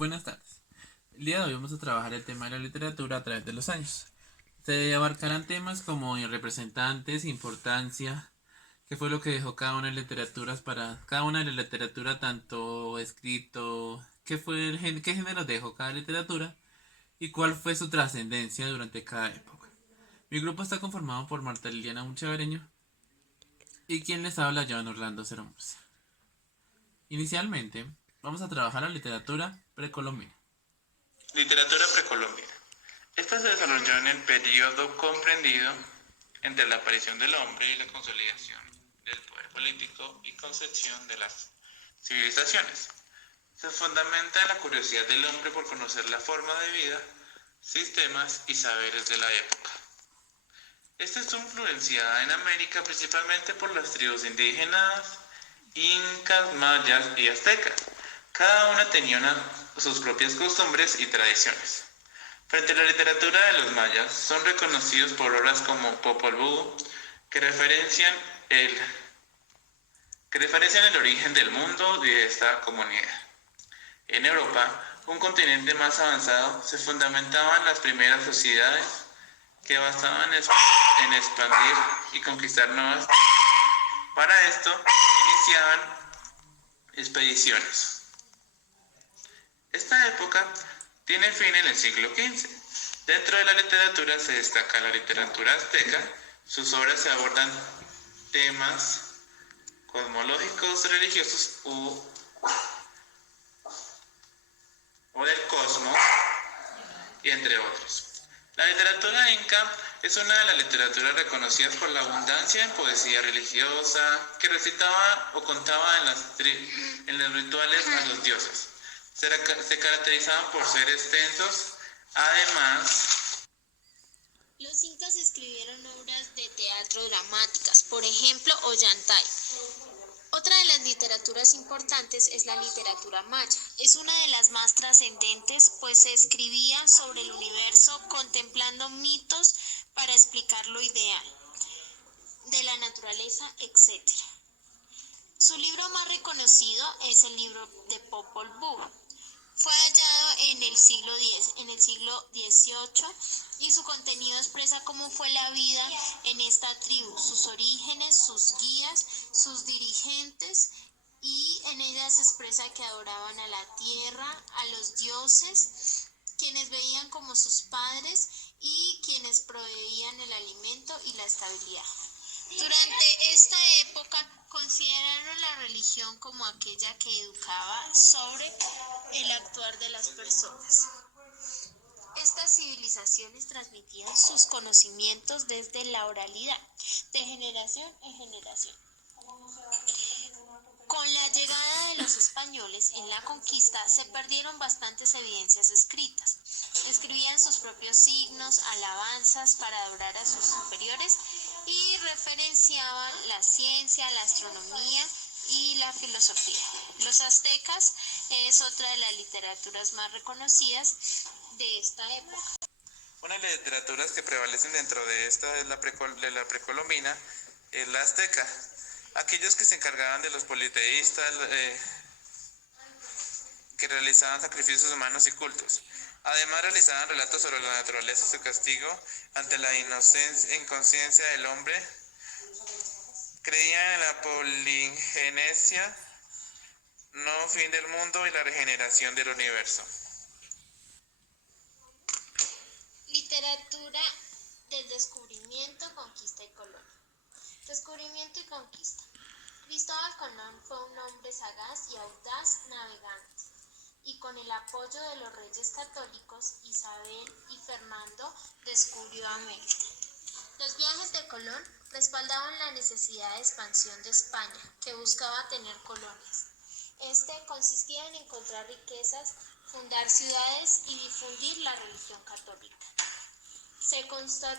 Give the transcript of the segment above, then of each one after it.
Buenas tardes. El día de hoy vamos a trabajar el tema de la literatura a través de los años. Se abarcarán temas como representantes, importancia, qué fue lo que dejó cada una de las literaturas para cada una de las literaturas, tanto escrito, qué género dejó cada literatura y cuál fue su trascendencia durante cada época. Mi grupo está conformado por Marta Liliana Muchavereño y quien les habla, Joan Orlando Ceromurcia. Inicialmente, vamos a trabajar la literatura precolombina. Literatura precolombina. Esta se desarrolló en el periodo comprendido entre la aparición del hombre y la consolidación del poder político y concepción de las civilizaciones. Se fundamenta en la curiosidad del hombre por conocer la forma de vida, sistemas y saberes de la época. Esta estuvo influenciada en América principalmente por las tribus indígenas, incas, mayas y aztecas. Cada una tenía sus propias costumbres y tradiciones. Frente a la literatura de los mayas, son reconocidos por obras como Popol Vuh, que referencian el origen del mundo y de esta comunidad. En Europa, un continente más avanzado, se fundamentaban las primeras sociedades que basaban en expandir y conquistar nuevas. Para esto, iniciaban expediciones. Esta época tiene fin en el siglo XV. Dentro de la literatura se destaca la literatura azteca. Sus obras se abordan temas cosmológicos, religiosos o del cosmos, y entre otros. La literatura inca es una de las literaturas reconocidas por la abundancia en poesía religiosa que recitaba o contaba en los rituales a los dioses. Se caracterizaban por ser extensos, además. Los incas escribieron obras de teatro dramáticas, por ejemplo, Ollantay. Otra de las literaturas importantes es la literatura maya. Es una de las más trascendentes, pues se escribía sobre el universo contemplando mitos para explicar lo ideal de la naturaleza, etc. Su libro más reconocido es el libro de Popol Vuh. Fue hallado en el siglo XVIII y su contenido expresa cómo fue la vida en esta tribu, sus orígenes, sus guías, sus dirigentes, y en ella se expresa que adoraban a la tierra, a los dioses, quienes veían como sus padres y quienes proveían el alimento y la estabilidad. Durante esta época consideraron la religión como aquella que educaba sobre el actuar de las personas. Estas civilizaciones transmitían sus conocimientos desde la oralidad, de generación en generación. Con la llegada de los españoles en la conquista se perdieron bastantes evidencias escritas. Escribían sus propios signos, alabanzas para adorar a sus superiores y referenciaban la ciencia, la astronomía y la filosofía. Los aztecas es otra de las literaturas más reconocidas de esta época. Una de las literaturas que prevalecen dentro de esta de la precolombina es la azteca. Aquellos que se encargaban de los politeístas, que realizaban sacrificios humanos y cultos. Además realizaban relatos sobre la naturaleza y su castigo ante la inconsciencia del hombre. Creían en la poligenesia, no fin del mundo, y la regeneración del universo. Literatura del descubrimiento, conquista y colonia. Descubrimiento y conquista. Cristóbal Colón fue un hombre sagaz y audaz navegante, y con el apoyo de los reyes católicos Isabel y Fernando descubrió América. Los viajes de Colón respaldaban la necesidad de expansión de España, que buscaba tener colonias. Este consistía en encontrar riquezas, fundar ciudades y difundir la religión católica. Se constató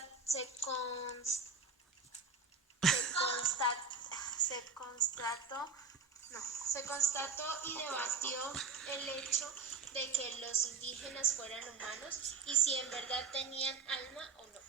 y debatió el hecho de que los indígenas fueran humanos y si en verdad tenían alma o no.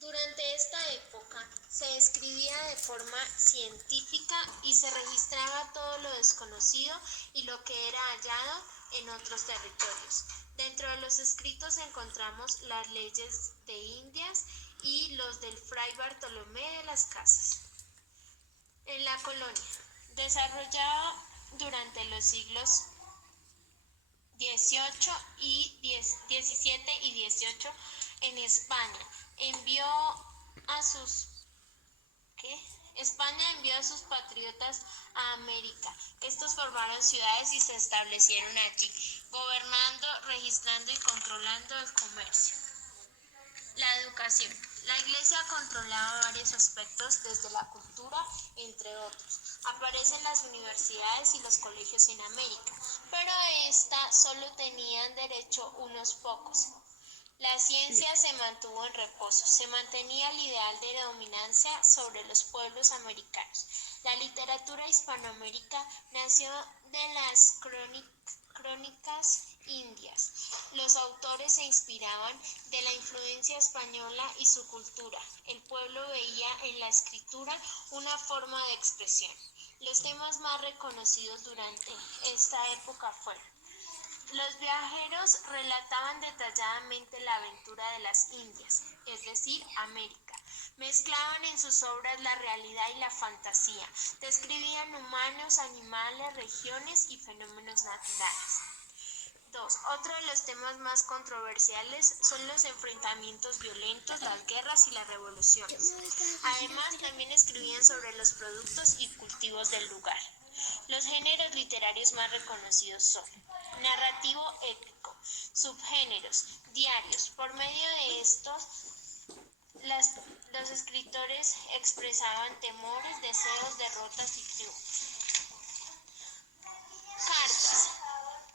Durante esta época se escribía de forma científica y se registraba todo lo desconocido y lo que era hallado en otros territorios. Dentro de los escritos encontramos las leyes de Indias y los del fray Bartolomé de las Casas. En la colonia, desarrollado durante los siglos XVII y XVII y XVIII en España, España envió a sus patriotas a América. Estos formaron ciudades y se establecieron allí, gobernando, registrando y controlando el comercio. La educación. La Iglesia controlaba varios aspectos desde la cultura, entre otros. Aparecen las universidades y los colegios en América, pero a esta solo tenían derecho unos pocos. La ciencia se mantuvo en reposo, se mantenía el ideal de dominancia sobre los pueblos americanos. La literatura hispanoamérica nació de las crónicas indias. Los autores se inspiraban de la influencia española y su cultura. El pueblo veía en la escritura una forma de expresión. Los temas más reconocidos durante esta época fueron: los viajeros relataban detalladamente la aventura de las Indias, es decir, América. Mezclaban en sus obras la realidad y la fantasía. Describían humanos, animales, regiones y fenómenos naturales. 2. Otro de los temas más controversiales son los enfrentamientos violentos, las guerras y las revoluciones. Además, también escribían sobre los productos y cultivos del lugar. Los géneros literarios más reconocidos son: narrativo épico, subgéneros, diarios. Por medio de estos, los escritores expresaban temores, deseos, derrotas y triunfos. Cartas.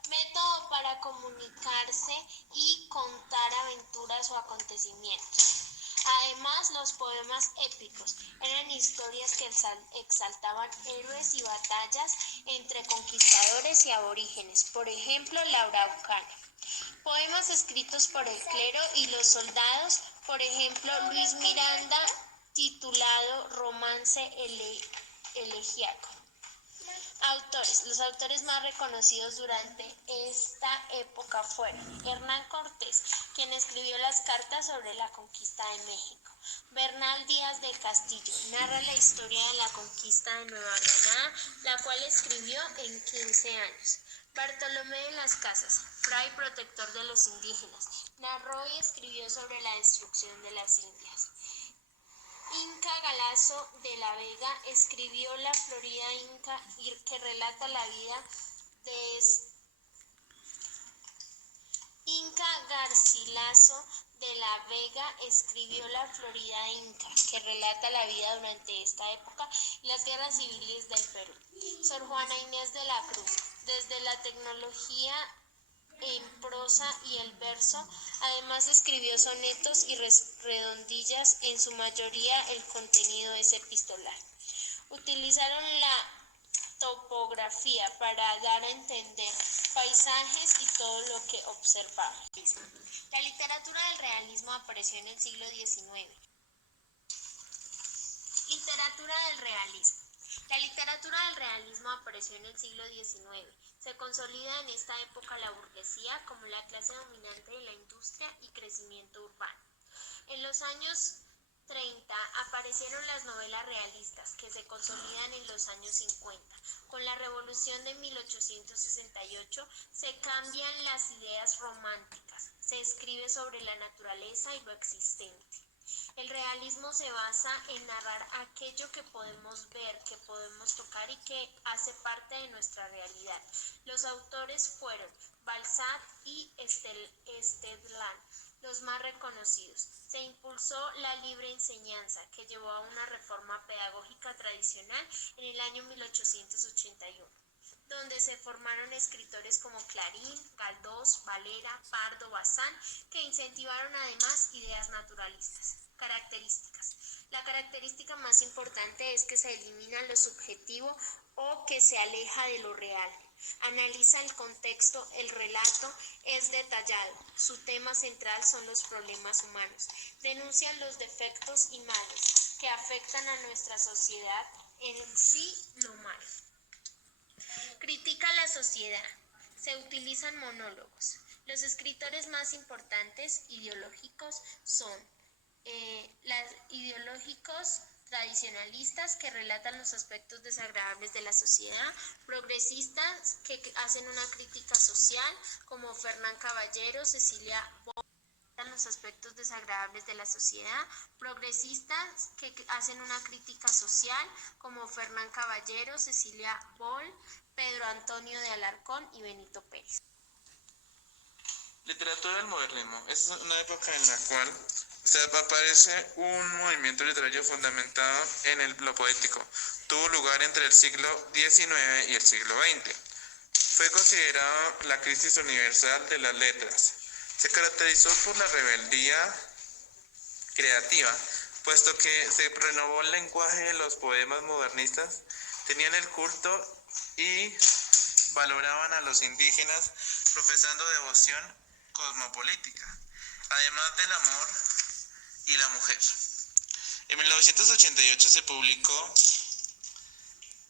Método para comunicarse y contar aventuras o acontecimientos. Además, los poemas épicos eran historias que exaltaban héroes y batallas entre conquistadores y aborígenes, por ejemplo, la Araucana. Poemas escritos por el clero y los soldados, por ejemplo, Luis Miranda, titulado Romance Elegíaco. Autores. Los autores más reconocidos durante esta época fueron: Hernán Cortés, quien escribió las cartas sobre la conquista de México. Bernal Díaz del Castillo narra la historia de la conquista de Nueva Granada, la cual escribió en 15 años. Bartolomé de las Casas, fray protector de los indígenas, narró y escribió sobre la destrucción de las Indias. Inca Galazo de la Vega escribió La Florida Inca, que relata la vida de Inca Garcilaso de la Vega escribió La Florida Inca, que relata la vida durante esta época y las guerras civiles del Perú. Sor Juana Inés de la Cruz, desde la tecnología en prosa y el verso, además escribió sonetos y redondillas, en su mayoría el contenido es epistolar. Utilizaron la topografía para dar a entender paisajes y todo lo que observaban. La literatura del realismo apareció en el siglo XIX. Literatura del realismo. La literatura del realismo apareció en el siglo XIX. Se consolida en esta época la burguesía como la clase dominante de la industria y crecimiento urbano. En los años 30 aparecieron las novelas realistas, que se consolidan en los años 50. Con la Revolución de 1868 se cambian las ideas románticas. Se escribe sobre la naturaleza y lo existente. El realismo se basa en narrar aquello que podemos ver, que podemos tocar y que hace parte de nuestra realidad. Los autores fueron Balzac y Stendhal, los más reconocidos. Se impulsó la libre enseñanza, que llevó a una reforma pedagógica tradicional en el año 1881, donde se formaron escritores como Clarín, Galdós, Valera, Pardo, Bazán, que incentivaron además ideas naturalistas. Características. La característica más importante es que se elimina lo subjetivo o que se aleja de lo real. Analiza el contexto, el relato es detallado. Su tema central son los problemas humanos. Denuncian los defectos y males que afectan a nuestra sociedad, en sí lo malo. Critica la sociedad. se utilizan monólogos. Los escritores más importantes ideológicos son los ideológicos tradicionalistas que relatan los aspectos desagradables de la sociedad, progresistas que hacen una crítica social como Fernán Caballero, Cecilia los aspectos desagradables de la sociedad, progresistas que hacen una crítica social como Fernán Caballero, Cecilia Boll, Pedro Antonio de Alarcón y Benito Pérez. Literatura del modernismo es una época en la cual aparece un movimiento literario fundamentado en lo poético. Tuvo lugar entre el siglo XIX y el siglo XX. Fue considerado la crisis universal de las letras. Se caracterizó por la rebeldía creativa, puesto que se renovó el lenguaje de los poemas modernistas, tenían el culto y valoraban a los indígenas, profesando devoción cosmopolítica, además del amor y la mujer. En 1988 se publicó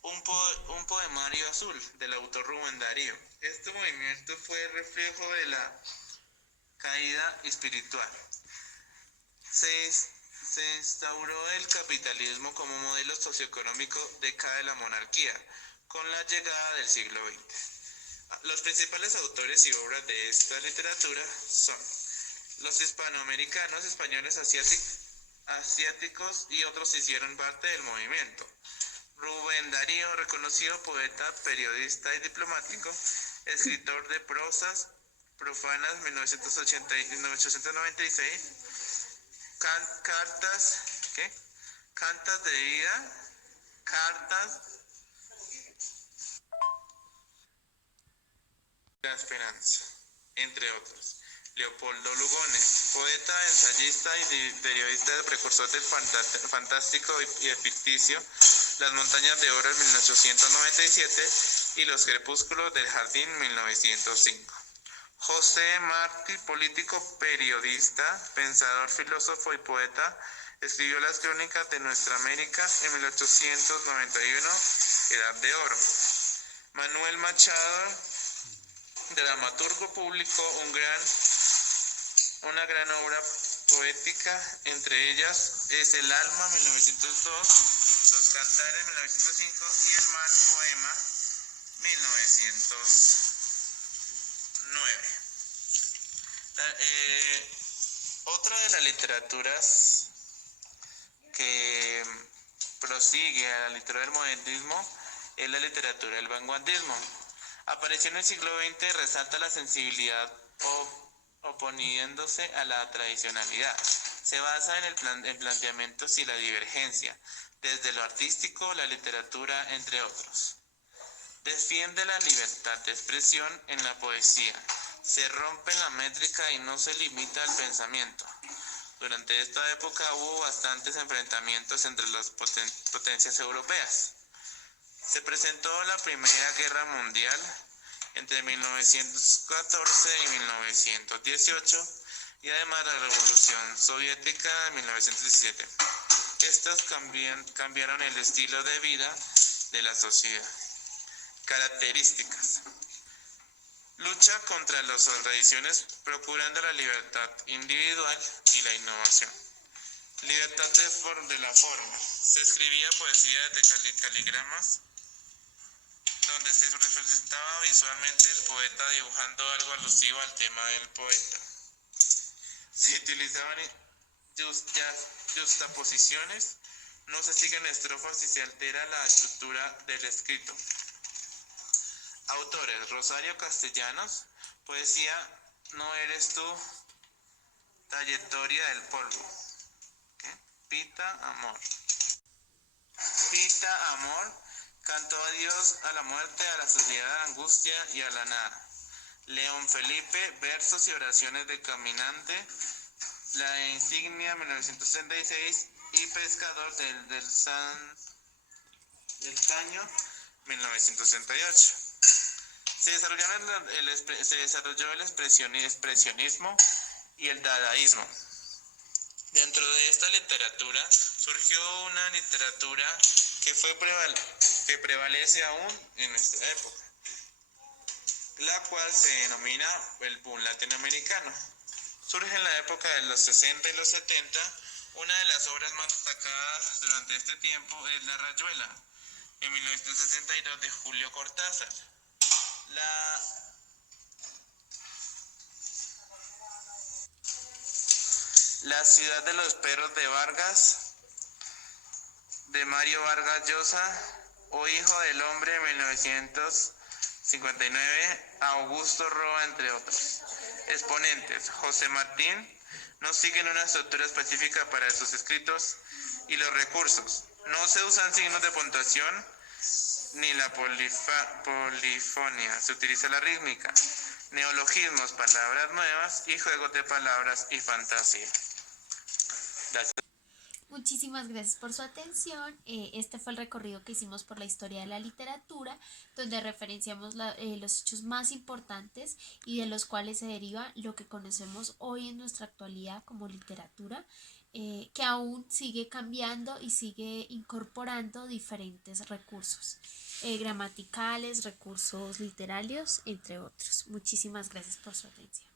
un poemario azul del autor Rubén Darío. Este movimiento fue reflejo de la caída espiritual. Se instauró el capitalismo como modelo socioeconómico, decae la monarquía con la llegada del siglo XX. Los principales autores y obras de esta literatura son los hispanoamericanos, españoles, asiáticos y otros hicieron parte del movimiento. Rubén Darío, reconocido poeta, periodista y diplomático, escritor de prosas profanas 1996, Cantas de vida, cartas de la esperanza, entre otros. Leopoldo Lugones, poeta, ensayista y periodista precursor del fantástico y el ficticio, Las montañas de oro en 1897 y Los crepúsculos del jardín 1905. José Martí, político, periodista, pensador, filósofo y poeta, escribió las crónicas de Nuestra América en 1891, Edad de Oro. Manuel Machado, dramaturgo, publicó una gran obra poética, entre ellas es El alma, 1902, Los cantares, 1905 y El mal poema, 1909. Otra de las literaturas que prosigue a la literatura del modernismo es la literatura del vanguardismo. Apareció en el siglo XX, resalta la sensibilidad oponiéndose a la tradicionalidad. Se basa en el planteamientos y la divergencia, desde lo artístico, la literatura, entre otros. Defiende la libertad de expresión en la poesía. Se rompe la métrica y no se limita al pensamiento. Durante esta época hubo bastantes enfrentamientos entre las potencias europeas. Se presentó la Primera Guerra Mundial entre 1914 y 1918 y además la Revolución Soviética de 1917. Estas cambiaron el estilo de vida de la sociedad. Características. Lucha contra las tradiciones procurando la libertad individual y la innovación. Libertad de la forma. Se escribía poesía de caligramas donde se representaba visualmente el poeta dibujando algo alusivo al tema del poeta. Se utilizaban justaposiciones, no se siguen estrofas y se altera la estructura del escrito. Autores: Rosario Castellanos, poesía No eres tú, trayectoria del polvo. Pita Amor. Pita Amor, cantó a Dios, a la muerte, a la sociedad, a la angustia y a la nada. León Felipe, versos y oraciones de caminante. La insignia, 1936, y Pescador del Caño, 1968. Se desarrolló el expresionismo y el dadaísmo. Dentro de esta literatura surgió una literatura que prevalece aún en nuestra época. la cual se denomina el boom latinoamericano. Surge en la época de los 60 y los 70. Una de las obras más destacadas durante este tiempo es La Rayuela, en 1962 de Julio Cortázar. La ciudad de los perros de Vargas, de Mario Vargas Llosa, o Hijo del Hombre, 1959, Augusto Roa, entre otros. Exponentes: José Martín. No siguen una estructura específica para sus escritos y los recursos. No se usan signos de puntuación ni la polifonía. Se utiliza la rítmica, neologismos, palabras nuevas y juegos de palabras y fantasía. Gracias. Muchísimas gracias por su atención. Este fue el recorrido que hicimos por la historia de la literatura, donde referenciamos los hechos más importantes y de los cuales se deriva lo que conocemos hoy en nuestra actualidad como literatura, que aún sigue cambiando y sigue incorporando diferentes recursos gramaticales, recursos literarios, entre otros. Muchísimas gracias por su atención.